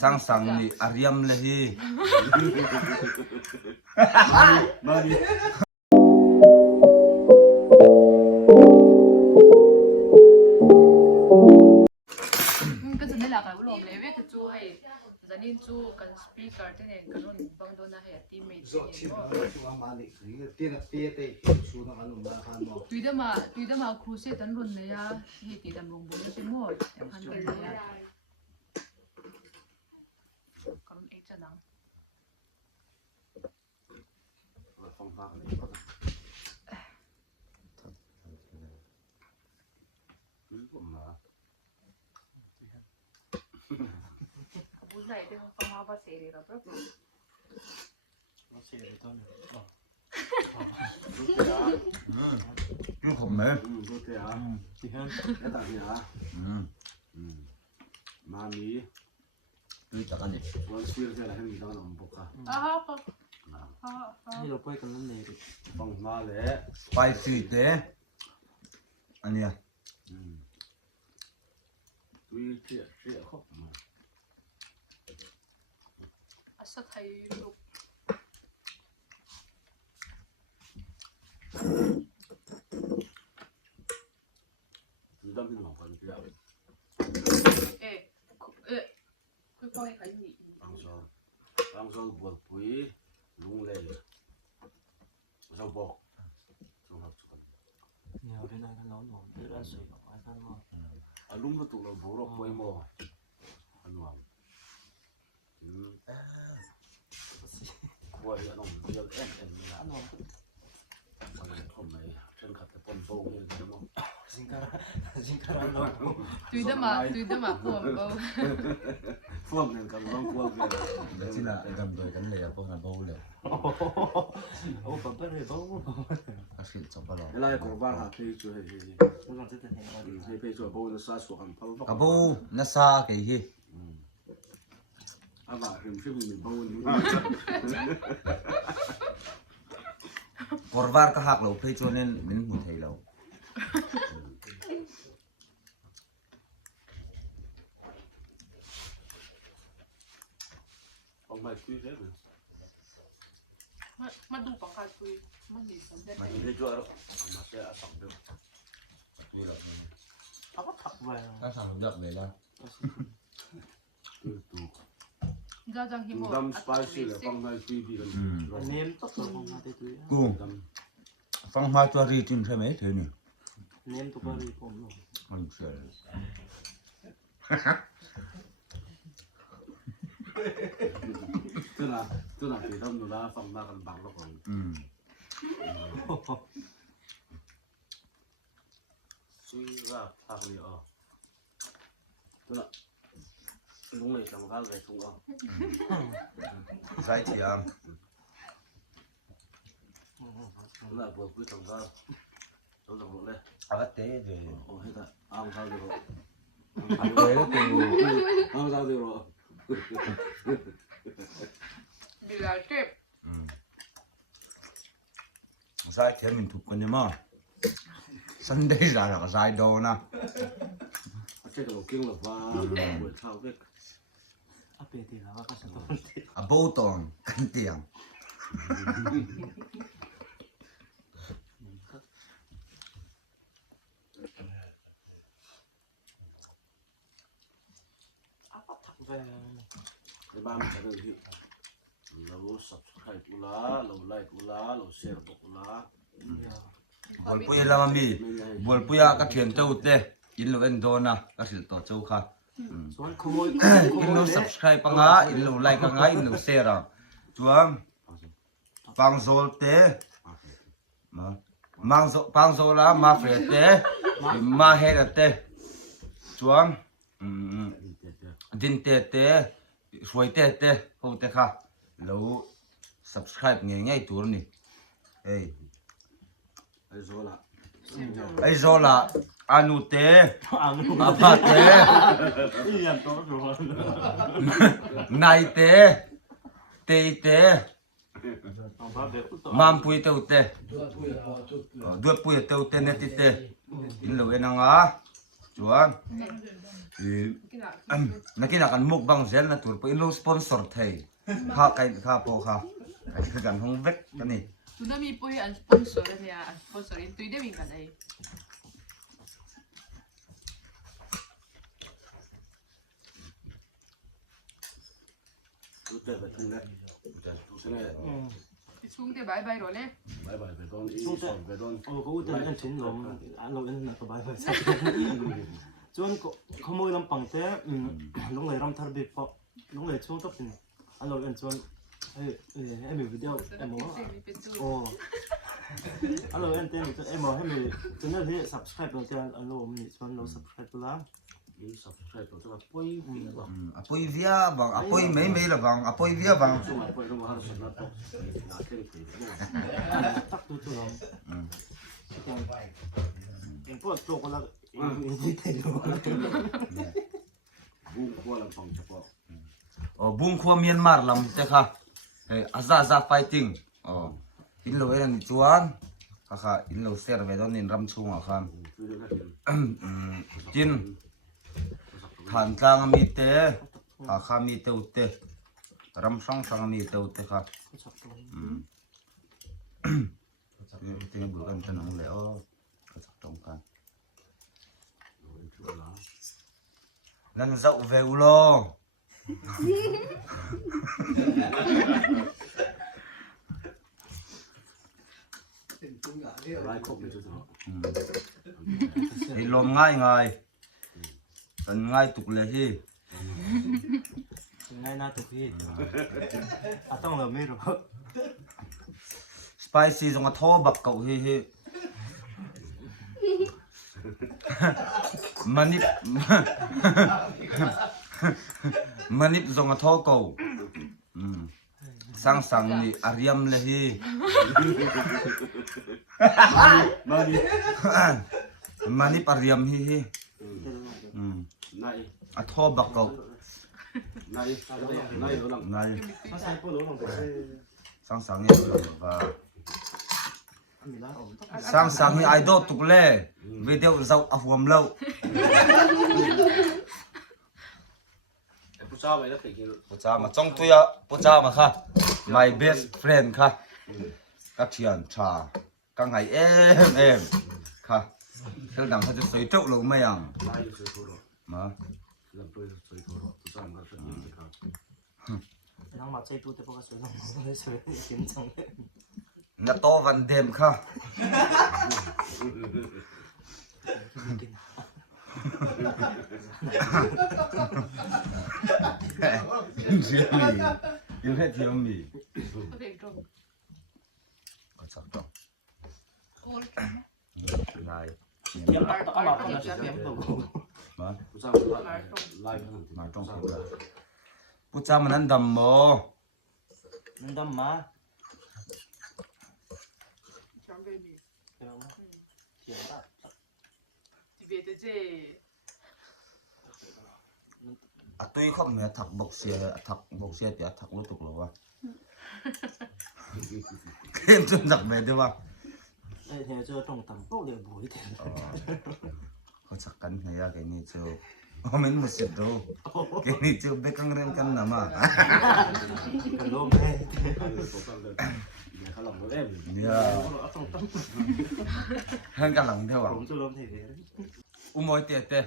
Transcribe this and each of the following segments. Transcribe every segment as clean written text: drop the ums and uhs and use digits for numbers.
sang ni ariam le hi mamiก็จะไม่หลักอะรวมเลยเว้ยก็จูให้จะนี่จูกันสปีกเกอร์ที่เนี่ยกันนู่นบางโดนนะให้ทีมเมทเนี่ยตุยเดมาครูเซตันรุ่นเลยอะที่ตีดำลงบนใช่ไหมพันกันเลยอะกันรุ่นเอ็กซ์จะนังบุญไหนเดี๋ยวฟังมาภาษาเลยครับเพื่อนภาษาเลยต้นcứ khổng mấyรู้thế hả chị hơn cái tặng gì hả mami cứ chắc ăn điวันเสียอะไรให้มีต้องนำบุกอ่ะนี่เราไปกันนั่นเลย ฟังมาเลย spicy thế anh nhỉ ตุ้ยเสียครบมา อาศัยไทยลูก你当兵老婆你不要คือพ่อให้ใครมี当时我不会弄来我บอก เนี่ยเราได้นั่งกันแล้วหนูได้รับสวยกับไอ้ท่านว่า อารมณ์ตัวเราบอกเราไปหมดอันว่าควายน้องเดี๋ยวเอ็นนะน้องอะไรทำไมฉันขัดแต่ปนโป้งเองนะน้องสิงการน้อง ตุยเดมาพวมเบาพวกนั้นกันต้องพวกเดียว đấy chính là gần rồi cái này là không là bầuเลย โอ้ผมเป็นเลยบ้า cái sự trong bao lâu เวลาของบ้านหาเพย์ช่วย ผมลองจะเห็นว่าดี ให้เพย์ช่วยโบ้จะสร้างสวนพับ cái bầu nó xa cái gì อาบ่าเห็นชื่อมีโบ้นี่ còn var cái hạt lẩu phê cho nên mình một thầy lẩu ออกมาคุยได้ไหม มาดูปังคับคุยมันดีสนใจ มาได้ช่วยมาแค่สองเดือน เขาก็ขับไป các sản phẩm đậm này là คือตัว จ้าจังฮิโม ดำสไปซี่เลยฟังให้คุยดีกัน เน้นตกลงมาได้ด้วย cô phong hoa cho ri chim thế mấy thế nhỉ เน้นตัวบริผมหนู mình sửa ตัวน่ะที่ทำนู่นละฟังมากันบางแล้วก่อน ซุยว่าพักนี่อ๋อตัวน่ะลุงเลยทำกันเลยทุกอ๋อ dai thì am ตัวน่ะพวกคุยทำกันตัวหลงเลย à cái tế rồi โอ้ให้ตาอ้างเขาเดี๋ยว à quê đó từ อ้างเขาเดี๋ยว ดีแล้วเจ็บ dai thế mình thục con nhá mà Sunday ra là cái dai đồ nè เช็คเราเก่งหรอว่าหัวเท้าเด็ก อาเปตีแล้วก็จะต้อง à bầu tòn canh tiền อาก็ถักไป ในบ้านมันจะเรื่องที่เรา subscribe กูละเรา like กูละเรา share กูละ buồn bùi là mami buồn bùi à cái chuyện châu tê in lo en do na cái sự tổ châu kha ส่วนขโมย in lo subscribe pa nga in lo like pa nga in lo share ra chuang pang zol te ma pang zol la ma fre te ma he la te chuang din te te suai te ho te kha lo subscribe nge ngai tur ni ei ไอ้โซล่ะ ai zo la anu te อ่างลูก apa te นี่ยังโตอยู่ nai te te te เอาบ้าเด็กตัว mam pui te te duat pui te te ne ti te in lo enanga chuan กินละ nakinakan mukbang zel na tur po inlo sponsor thei kha kai kha po kha kai kan hong vek kani ตุนมีปุ้ยอันสปอนเซอร์เนี่ยอันสปอนเซอร์อินตุยได้วิ่งกันไอ้ รู้แต่แบบนี้นะแต่ทุกเสน่ห์ ที่ช่วงที่บายบายรอเลย บายบายไปโดนอีสอนไปโดน 어, 그거 때문에 진로 안 오면 나 바이 바이. 전 거모이 람빵 때 농래 람 타르비 빠 농래 총 tapin. 안 오면 전 에미 비디오 สุดท้าย 에모. มีเป็นตู้ 어. 안 오면 때 에모 에미 저녁에 subscribe 때 안 오면 전 subscribe 라. มีสับใช้ตัวจะมาปุ้ยมีหรอ apoi via bang apoi mei la bang apoi via bang ช่วงไหนปุ้ยต้องมาหาสุนัขตกหาเท่งตีเนี่ย 딱 도처럼. 그냥 또 쪼고라 인디테이로. บุ้งขั้วลำพองเฉพาะ oh bung khwa Myanmar lam te kha hey aza fighting oh inlo eran chuan kha kha inlo ser ve don in ram chunga khan คือเรื่องนั้น jin than tlang mi te kha kha mi te utte ram sang sang mi te utte kha te bu kan tan ang le o ka sak tong kan nan zau ve u lo Lai khóc để cho tụi nó. thì lom ngay ngay cần ngay tục lệ hi ngay na tuk이 아땅 러미로 spicy trong thô bạc cậu hi hi manip manip trong thô cậu sang sang ni ariam lệ hi manip ariam hi hi Này, à thô bạc cậu này, này nó làm này 사실 또 너무 sang sang ni và 합니다. sang sang ni idol tục lệ video dạo afuam lâu em sao vậy đó thì kia pucha mà trong tuya pucha mà kha my best friend kha các thiền trà các ngày em kha cái đằngเขาจะสวยจุกลงไม่ยัง lai cho tôi rồi, มา làm tôi rồi tôi rồi, tôi làm cái gì thì không. 그냥 맞자이 또 대보가 쏘는 거 쏘는 괜찮네. นาโตวันเดมค่ะ เชื่อมียังให้เที่ยวมี โอเคตรง ก็สักต้อง โอ้ย ลาย 그냥 아마 그냥 시작해 또. มา Tôi sao lại lai cái này มาต้องเที่ยวพุชามันนั้นดำโม 눈담마. จำเป็นมี 그냥 기억나. จีเวตเจ อ่ะตุ้ยเขาเหนือถักบกเสียถักบกเสียแต่ถักรู้ตุกหรอวะเข้มจนถักเบ็ดด้วยวะ 네, 제가 저 동담 또 내가 뭐 이래. เขาสักกันไงอะแกนี่เจ้าโอ้ไม่รู้สึกดูแกนี่เจ้าเบกังเรนกันนะมา 너무 해. tôi sao đây, đểเขาlàm với em. เนี่ย 아땅 땅. ท่านกำลังเท่าอ่ะ 엄청 너무 되게. อุโมยเตะเตะ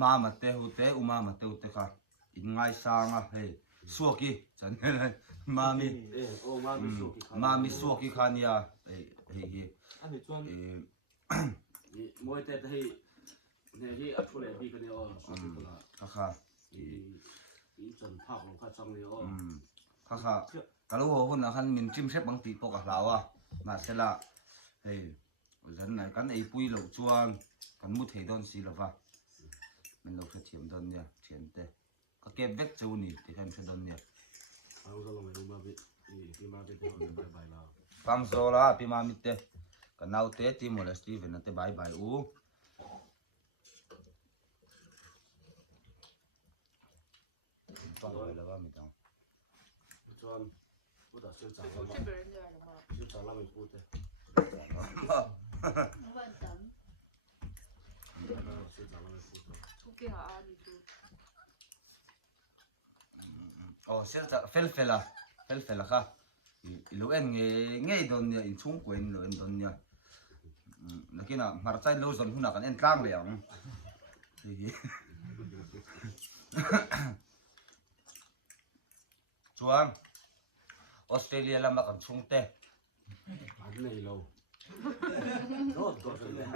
มามาเตะหูเตะอุมามาเตะหูเตะค่ะอินไงสางอ่ะเฮ้ยสวกี้ฉันเนี่ยมามี Ê, ô ma mi sụp thì มามีสวกี้ค่ะเนี่ยเฮ้ยเฮ้ย 아니 좀 เอ้ย mỗi tết thì này đi ấp phụ lệ đi cái này ô, sụp thì là ค่ะค่ะ ý trần phạc lòng khát xong này ô. ค่ะค่ะกะรู้ว่าคนน่ะคันมินจิ้มเชฟบางทีปกกับเราอ่ะน่าเสียละเฮ้ยฉันไหนกันไอ้ปุ้ยเหล่าจวนกันมุดเหดอนสีหรอวะมันเราแค่เทียมดอนเนี่ยเทียมเตะก็เก็บเวกจูนี่ที่แค่เทียมดอนเนี่ย Ông ra lòng này đúng mà bị đi mà bị thôi bài bài nào. ฟังโซลาพี่มามิเตกันเอาเตะทีมโมเลสตีเวนนั่นเตะบายบายอูต้องไปแล้วว่าไม่ต้อง Cho anh, bữa đó siêu trả เป็น lắm เช mà, ฟเบรนด์อะไรมา siêu trả lắm mình phụ thế. ทุกเกี่ยงดีจู oh sel felfela kha ilu en nge don nia in chung ko in lo en don nia lakina mar chai lo zon huna kan en tlang le ang chuang Australia lama kan chung teอันนี้เราโดดก็เลย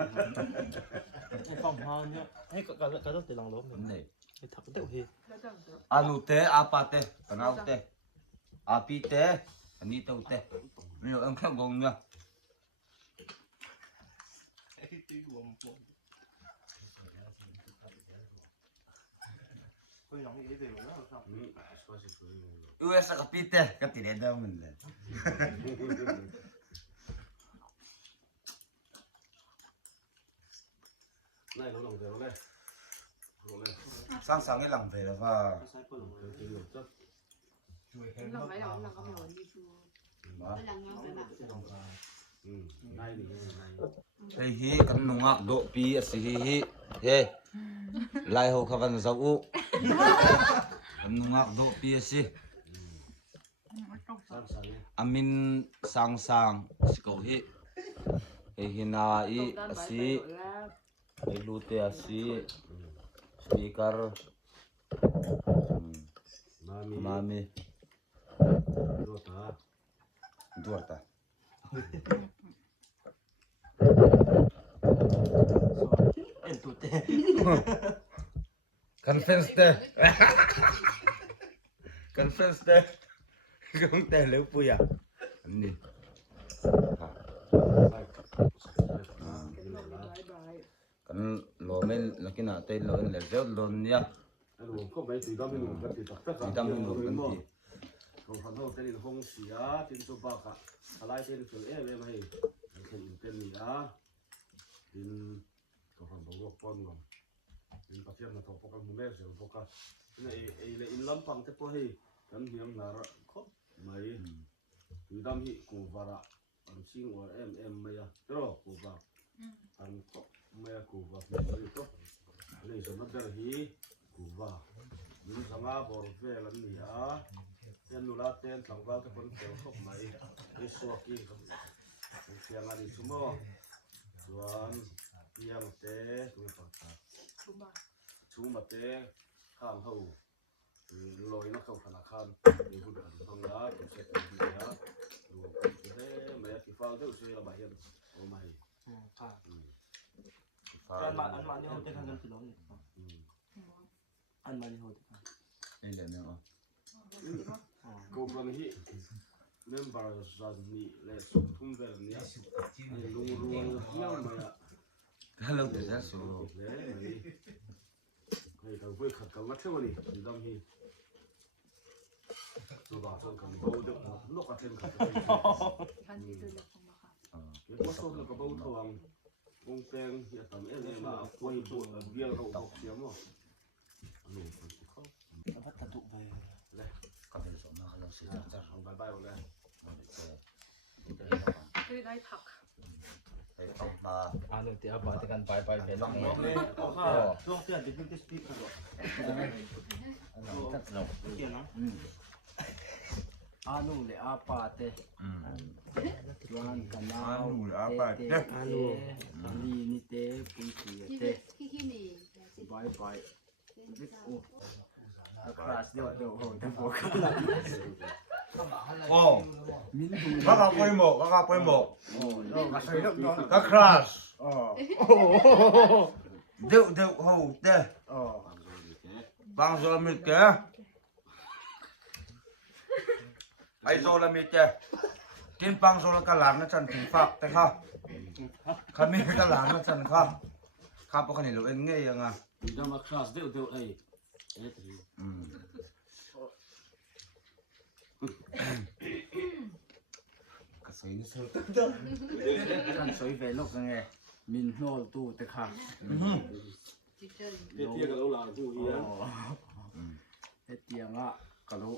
phong hoa nhá hay cả rất từ lòng lốp này nei cái thằng tiểu hi แล้วจังเถอะ anu te apa te kanau te api te ani tau te lo ang khang gong nia Ôi nó nghĩ về nó là sao? ช่วยช่วย US ka pi te ka ti de da mun le ไล่เราลงเดี๋ยวเลยลงเลย sang sang cái lằng về là va Sai có lòng จริงหรือจะ หลังไหนหลังก็ไม่หวนดีจู ได้หรือไง hey hi kan nungak do pi asi hi he lai ho khavan zau u kan nungak do pi asi สร้างสรรค์ amin sang sang siko hi he hina i ด้านไป asi แล้ว he lu te asi speaker มามี mami โดดตา duarta em tụt tè conference te conference te không te leu puya ni ใส่ kan lo men lakina te lo en le zel don nia ไอ้หลวงก็ไปตีดำหนึ่งกันตีตักตัก ni dam lo kan ti ของพันธุ์เป็นห้องเสียตินตัวบ้าค่ะอะไรเช่นเสือไม่ไม่เช่นเป็นนี่อ่ะตินตัวพันธุ์บอกป้อนก่อนตินปัจจัยมาทบกันมุ่งแม่เสียงพวกกันนี่ไอ้เลยอินลำพังเทปให้กันเฮียมนาระครบไม่ตีดำที่กูวาระอันซิงว่าไม่อะเจ้ากูวาอันครบไม่กูวาไม่ก็นี่สมัติเดอร์ฮีกูวามีสังอาบอร์เวลันนี่อ่ะเนนูลาเต้นสังกัดกับคนเกี่ยวข้องไหมไอ้สวกี้กับเสียงอะไรชั่วโมงส่วนเพียงเต้ตัวต่าง ชูมา ๆชั่วมาเต้ข้างเขาลอยนักเข้าธนาคารมีผู้เดินทางลาตัวเช็คตัวนี้อ่ะดูเต้ไม่อยากที่ฟังเดี๋ยวช่วยระบายเห็นโอ้ไม่ ăn mặn như hồi tết thằng dân từ đó nhỉ ăn mặn như hồi tết thằng ai le me กูกำลังที่เมมเบอร์จันนี่และสุดทุ่มเดินเนี่ยลุงรวงเที่ยวมา hello te sa so เลยไอ้ทางเพื่อขัดกันมาเที่ยวนี่ดีดำที่ตัวบ้าชนกันเบาเด็กนกกระเทียมขัดกัน ท่านที่ตัวเล็กของมาค่ะ เด็กมาชนกับเบาทองวงแตงอย่าทำเอ็นมาคุยตัวเบี้ยเราบอกเสียมั้งอันนี้เขา nó bắt tạt tụ về ก็เป็นสมมาเราสิจะ ทำบายบายเลย คือได้ถัก ไปต้องมา Ano ti aba ti kan pai pai ve long nó nghe có ha xuống tiền thì cứ speak rồi ano tat lo tiền lắm ano le apa te tuan kanao Anu le apa te. ano ni ni te pun si te bye bye class do ho te bo ka oh kaka poi mo ka crash deu ho te bang zo mi te ai zo la mi te tin bang zo la ka lang na chan thing fak te kha khami ka lang na chan kha kha pa khani lo en nge yang a ดีดำมาคลาสเดี๋ยวไอ้เอ๊ะ ka sai ni so kan soi ve lok nge min hol tu te kha จิเจอร์ เทียกับเราหลังกูเฮีย he tianga kalo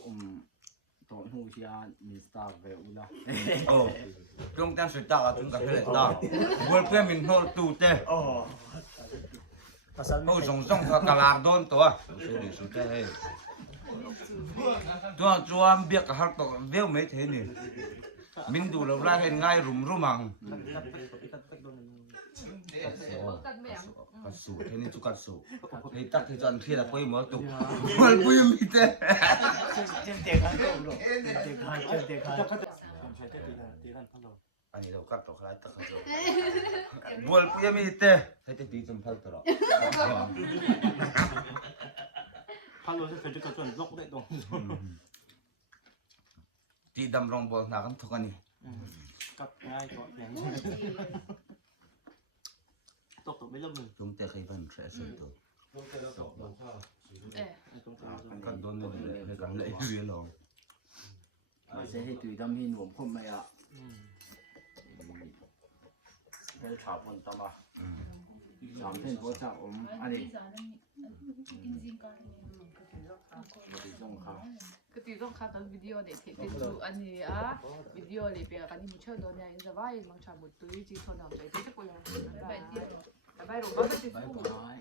to hu sia min star ve ula oh trong tan sui ta ka tung ka hele ta gol pe min hol tu te pasal Ô rong rong ka kalar don to sorry su te he chua biak ka har to veo me the ni min du lo la hen ngai rum rumang ka su the ni chu ka su he tak the jan thia la poi mo tu mal poi mi te ani lo ka to khlai ta ka so bol poi mi te he te ti cham phal to ro 팔로 저 저거 좀 럭 내 동. ti dam rong bol na kan thokani 깍ง่ายก็แข็งตกไม่ลงมึง chúng te khai van tre so to ลูกแต่ละดอกมันชาสี เอ๊ะ ตรง kan don ne le kan le ri lo มาเสียให้ตุยดำหินผมคมไหมอ่ะให้ถามคนต่อมาสามเพ่นโบจ่าผมอันนี้ส่งเขา ก็ตีต้องคัดวิดีโอเด็ดเด็ดจูอันนี้อ่ะวิดีโอเลยเป็นกันนี่มุเชื่อโดนเนี่ยอินสบายมังชาบุตรตุยจีทนเอาใจที่จะไปลงไปเดียวไปโรงพยาบาลไป บาย สู้ บาย